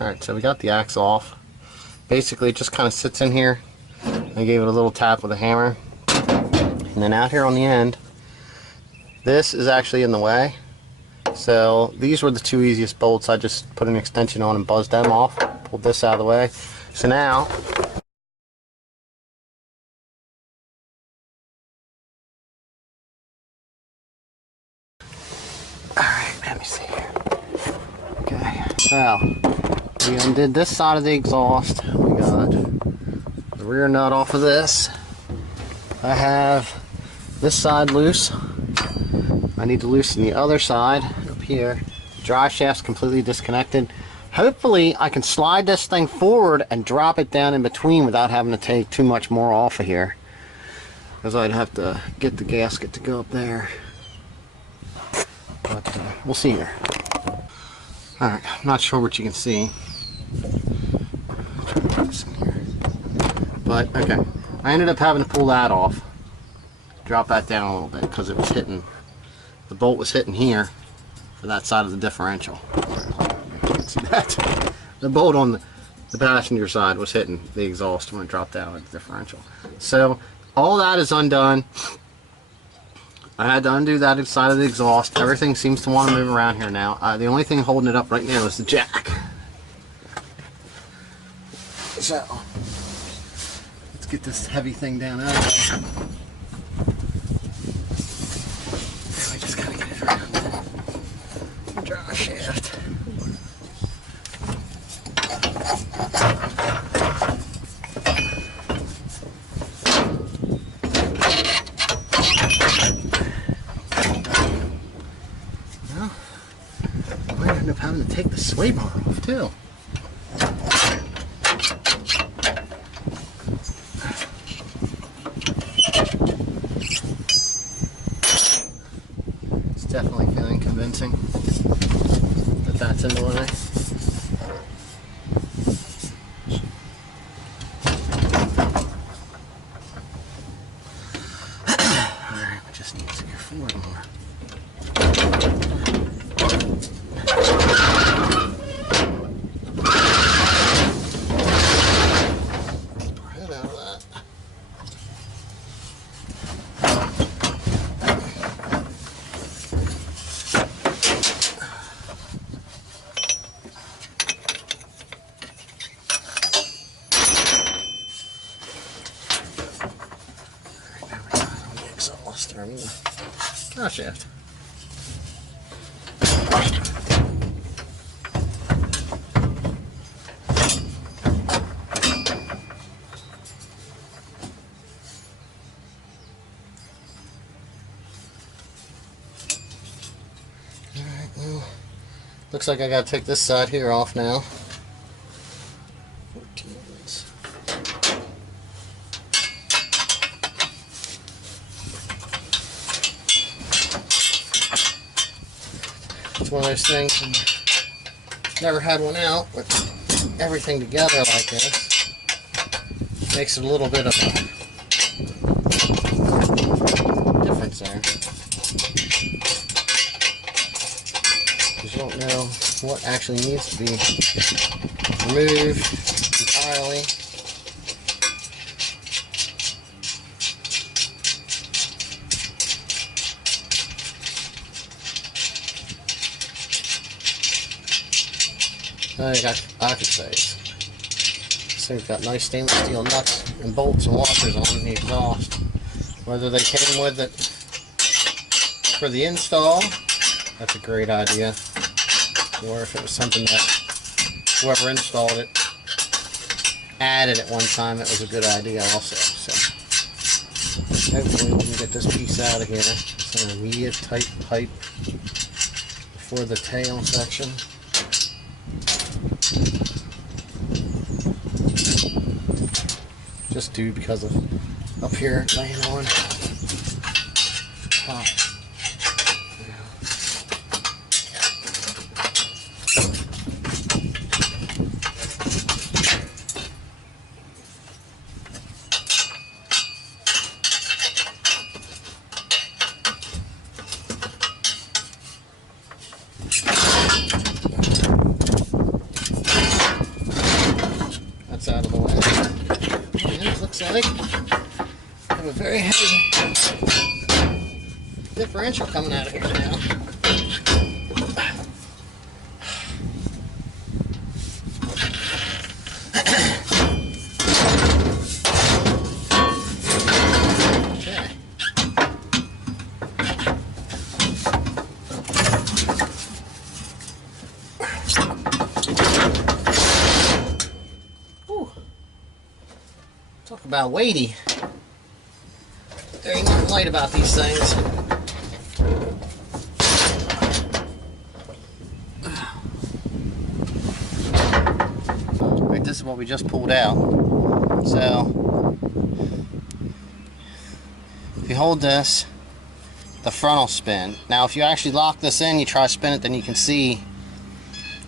Alright, so we got the axe off. Basically, it just kind of sits in here. I gave it a little tap with a hammer. And then out here on the end, this is actually in the way. So these were the two easiest bolts. I just put an extension on and buzzed them off. Pulled this out of the way. So now, alright, let me see here. Okay, so we undid this side of the exhaust. We got the rear nut off of this. I have this side loose. I need to loosen the other side up here. Drive shaft's completely disconnected. Hopefully I can slide this thing forward and drop it down in between without having to take too much more off of here, because I'd have to get the gasket to go up there. But we'll see here. Alright, I'm not sure what you can see. Try to put this in here. But, okay. I ended up having to pull that off. Drop that down a little bit because it was hitting, the bolt was hitting here for that side of the differential. You can't see that. The bolt on the passenger side was hitting the exhaust when it dropped out of the differential. So, all that is undone. I had to undo that side of the exhaust. Everything seems to want to move around here now. The only thing holding it up right now is the jack. So, let's get this heavy thing down out of there. Now I just gotta get it around the drive shaft. Having to take the sway bar off too. It's definitely feeling convincing that that's in the way. Alright, we just need to go forward more. Car shaft. Alright, well, looks like I gotta take this side here off now. 14 minutes. It's one of those things, never had one out, but everything together like this makes it a little bit of a difference there. Because you don't know what actually needs to be removed entirely. I think I could say this thing's got nice stainless steel nuts and bolts and washers on the exhaust. Whether they came with it for the install, that's a great idea. Or if it was something that whoever installed it added at one time, it was a good idea also. So hopefully we can get this piece out of here. It's an immediate tight pipe before the tail section. Just due because of up here laying on top. looks like. I have a very heavy differential coming out of here now. Talk about weighty. There ain't nothing light about these things. Right, this is what we just pulled out. So, if you hold this, the front will spin. Now, if you actually lock this in, you try to spin it, then you can see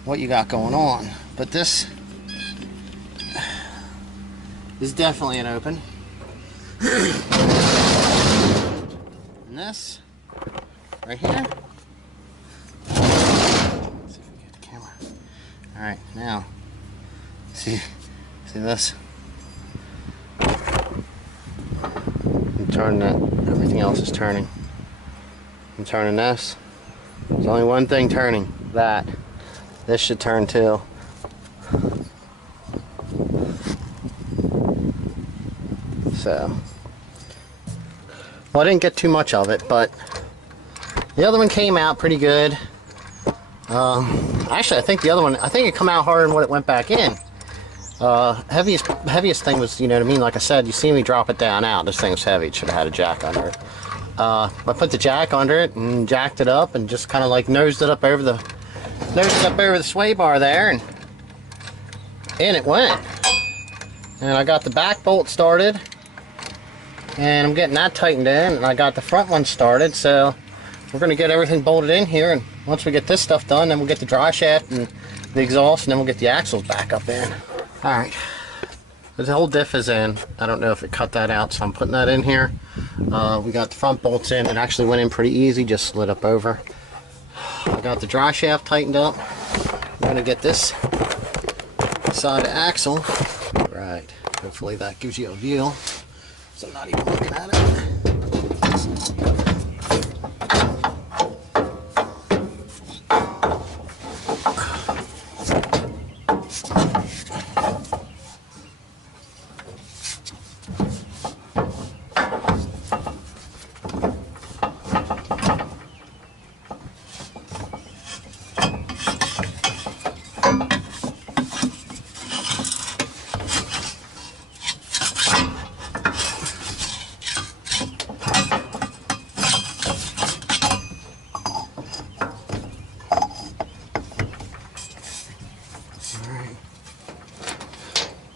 what you got going on. But this is definitely an open. And this right here. Let's see if we can get the camera. Alright, now see this? I'm turning it, everything else is turning. I'm turning this. There's only one thing turning, that. This should turn too. So, well, I didn't get too much of it, but the other one came out pretty good. Actually, I think the other one, I think it come out harder than what it went back in. Heaviest thing was, you know what I mean, like I said, you see me drop it down out. This thing's heavy. It should have had a jack under it. I put the jack under it and jacked it up and just kind of like nosed it up over the sway bar there, and in it went. And I got the back bolt started. And I'm getting that tightened in, and I got the front one started, so we're going to get everything bolted in here, and once we get this stuff done, then we'll get the dry shaft and the exhaust, and then we'll get the axles back up in. Alright, the whole diff is in. I don't know if it cut that out, so I'm putting that in here. We got the front bolts in. It actually went in pretty easy, just slid up over. I got the dry shaft tightened up. I'm going to get this side axle. Right, hopefully that gives you a view. So I'm not even looking at it.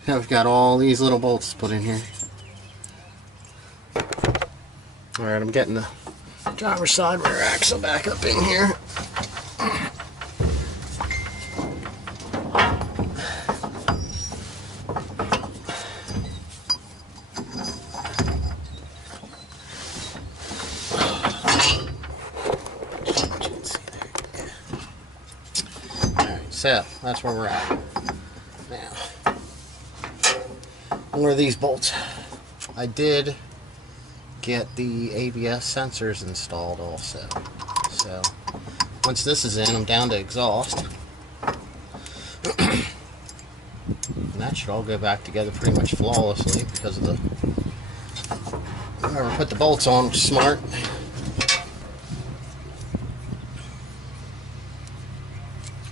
Now we've got all these little bolts put in here. Alright, I'm getting the driver's side rear axle back up in here. Alright, so that's where we're at. One of these bolts. I did get the ABS sensors installed also. So once this is in, I'm down to exhaust. And that should all go back together pretty much flawlessly because of the whoever put the bolts on was smart.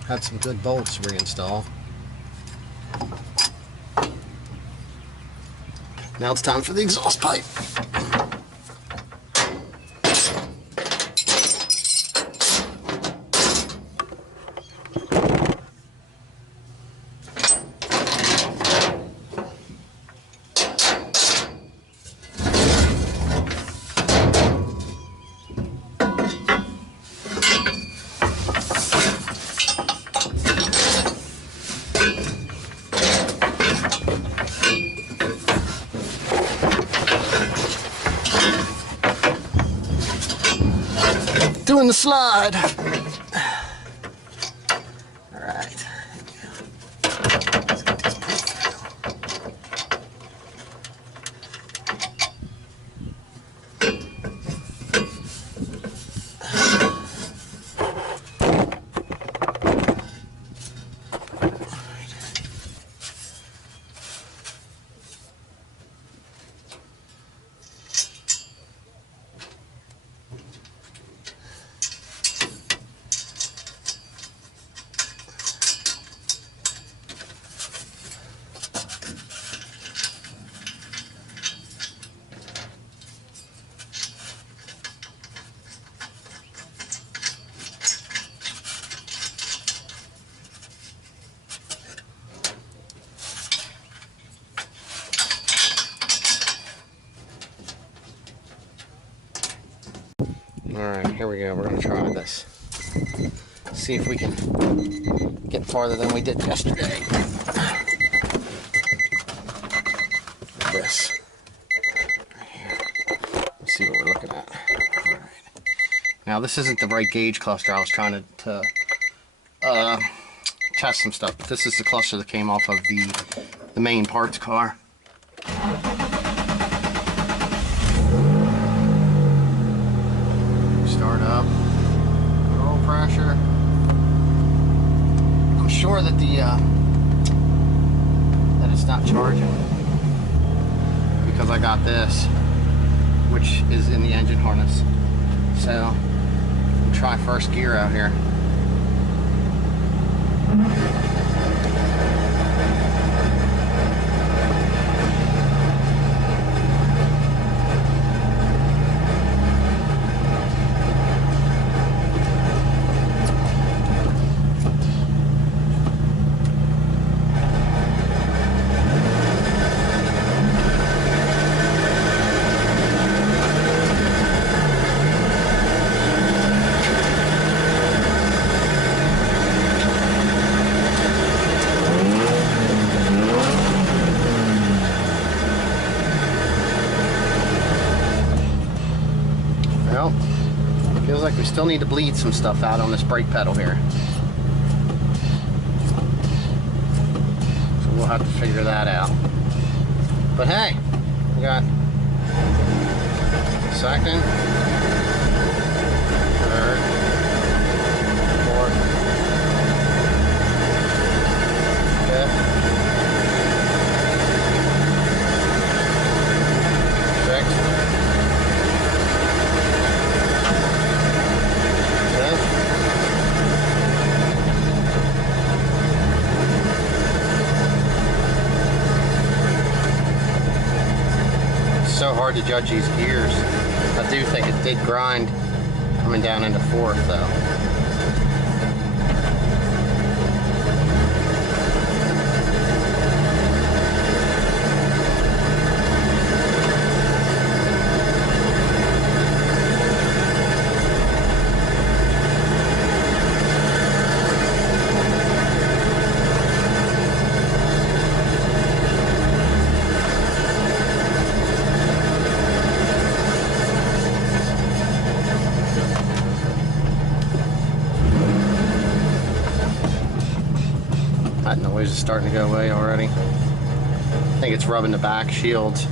Had some good bolts to reinstall. Now it's time for the exhaust pipe. Doing the slide. All right. Let's get this profile. here we go. We're going to try this. See if we can get farther than we did yesterday. This. Right here. Let's see what we're looking at. All right. Now, this isn't the right gauge cluster. I was trying to test some stuff. But this is the cluster that came off of the main parts car. Start up. Roll pressure. I'm sure that that it's not charging because I got this, which is in the engine harness. So we'll try first gear out here. Well, feels like we still need to bleed some stuff out on this brake pedal here. So we'll have to figure that out. But hey, we got second, third, fourth, fifth, sixth, so hard to judge these gears. I do think it did grind coming down into fourth though. That noise is starting to go away already. I think it's rubbing the back shields.